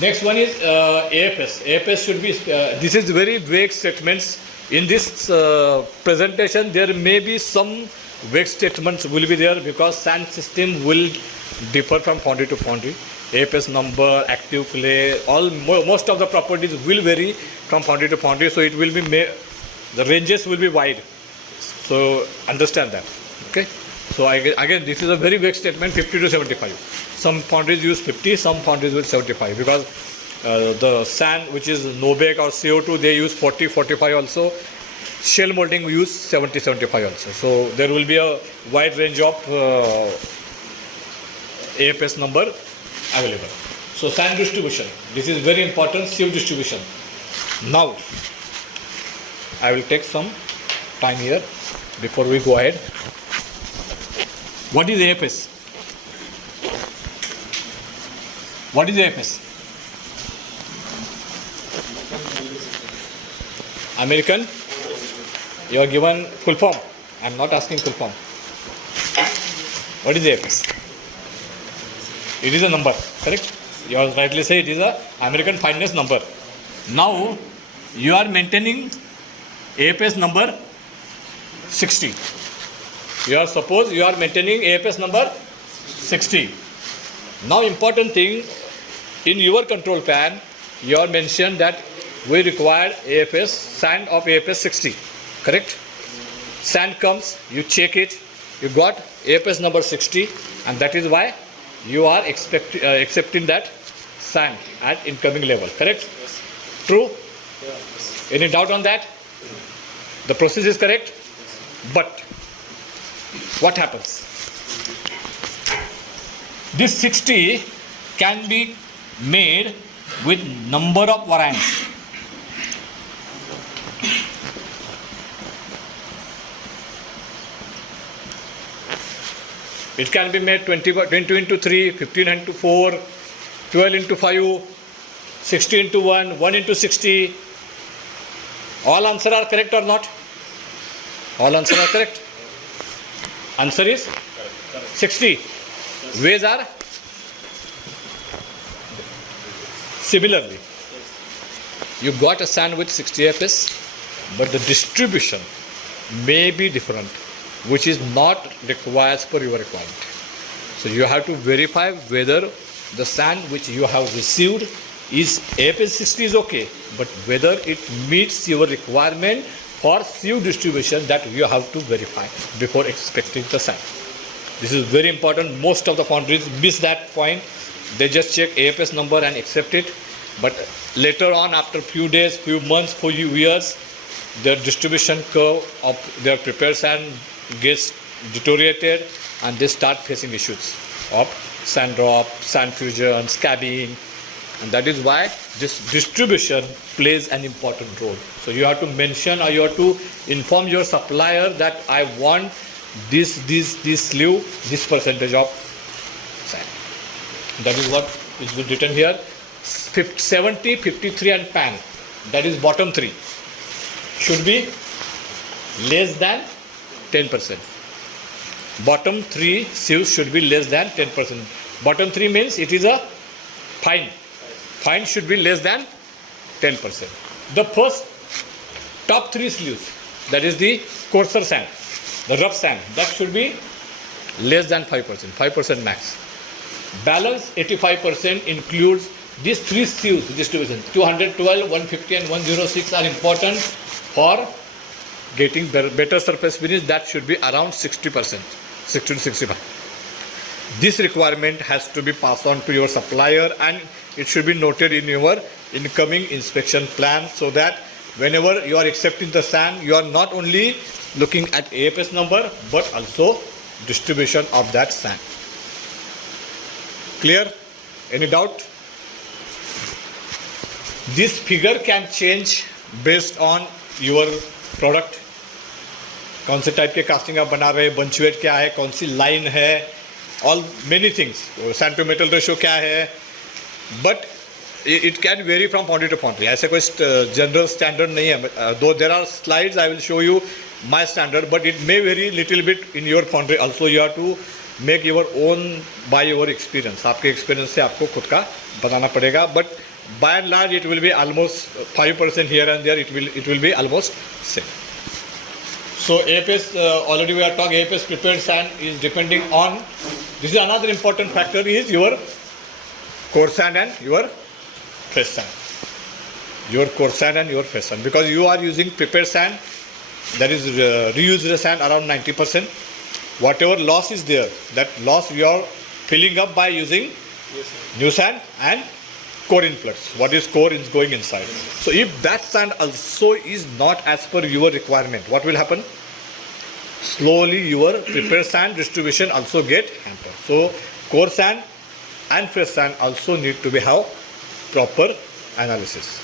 Next one is AFS. AFS should be, this is very vague statements. In this presentation, there may be some vague statements will be there because sand system will differ from foundry to foundry. AFS number, active clay, most of the properties will vary from foundry to foundry. So it will be, the ranges will be wide. So understand that. Okay. So again, this is a very vague statement, 50 to 75. Some foundries use 50, some foundries use 75 because the sand which is no bake or CO2 they use 40, 45 also. Shell molding we use 70, 75 also. So there will be a wide range of AFS number available. So sand distribution, this is very important, sieve distribution. Now I will take some time here before we go ahead. What is AFS? What is AFS? American? You are given full form. I am not asking full form. What is AFS? It is a number, correct? You are rightly say it is a American fineness number. Now you are maintaining AFS number 60. Suppose you are maintaining AFS number 60. Now important thing, in your control pan, you are mentioned that we require AFS, sand of AFS 60, correct? Sand comes, you check it, you got AFS number 60 and that is why you are accepting that sand at incoming level, correct? True? Any doubt on that? The process is correct? But what happens? This 60 can be made with number of variants. It can be made 20 into 3, 15 into 4, 12 into 5, 60 into 1, 1 into 60. All answers are correct or not? All answers are correct. Answer is 60. Ways are similarly. You got a sand with 60 AFS, but the distribution may be different, which is not required for your requirement. So you have to verify whether the sand which you have received is AFS 60 is okay, but whether it meets your requirement for sieve distribution, that you have to verify before expecting the sand. This is very important. Most of the foundries miss that point. They just check AFS number and accept it. But later on, after few days, few months, few years, their distribution curve of their prepared sand gets deteriorated and they start facing issues of sand drop, sand fusion, scabbing. And that is why this distribution plays an important role. So you have to mention or you have to inform your supplier that I want this sleeve, this percentage of sand. That is what is written here. 70, 53 and pan, that is bottom 3, should be less than 10%. Bottom 3 sieves should be less than 10%. Bottom 3 means it is a fine. Fine should be less than 10%. The first top 3 sleeves, that is the coarser sand, the rough sand, that should be less than 5%, 5% max. Balance 85% includes these 3 sieves distribution. 212, 150 and 106 are important for getting better surface finish. That should be around 60%, 60 to 65. This requirement has to be passed on to your supplier and it should be noted in your incoming inspection plan, so that whenever you are accepting the sand, you are not only looking at AFS number but also distribution of that sand. Clear? Any doubt? This figure can change based on your product. कौन से type के casting आप बना रहे हैं, बंचुएट क्या है, कौन सी लाइन है, all many things, sand to metal ratio क्या है, but it can vary from foundry to foundry. ऐसे कोई general standard नहीं है. Though there are slides, I will show you my standard, but it may vary little bit in your foundry. Also, you have to make your own by your experience, आपके experience से आपको खुद का बताना पड़ेगा. But by and large it will be almost 5% here and there, it will be almost same. So AFS, already we are talking, AFS prepared sand is depending on, this is another important factor, is your core sand and your fresh sand. Your core sand and your fresh sand, because you are using prepared sand, that is reused sand around 90%. Whatever loss is there, that loss you are filling up by using new sand and core influx. What is core is going inside. So if that sand also is not as per your requirement, what will happen? Slowly your prepared sand distribution also get hampered. So core sand and fresh sand also need to be have proper analysis.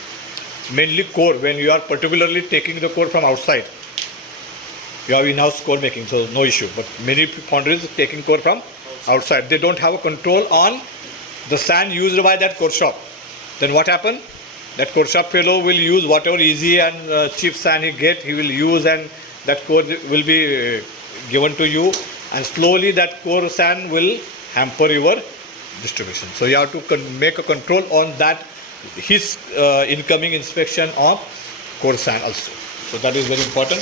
Mainly core, when you are particularly taking the core from outside, you have in-house core making, so no issue. But many foundries taking core from outside, they don't have a control on the sand used by that core shop. Then what happen? That core shop fellow will use whatever easy and cheap sand he get, he will use, and that core will be given to you, and slowly that core sand will hamper your distribution. So you have to make a control on that, his incoming inspection of core sand also. So that is very important.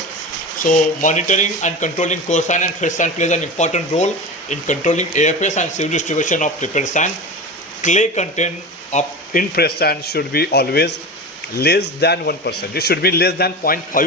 So monitoring and controlling core sand and fresh sand plays an important role in controlling AFS and sieve distribution of prepared sand. Clay content of in fresh sand should be always less than 1%. It should be less than 0.5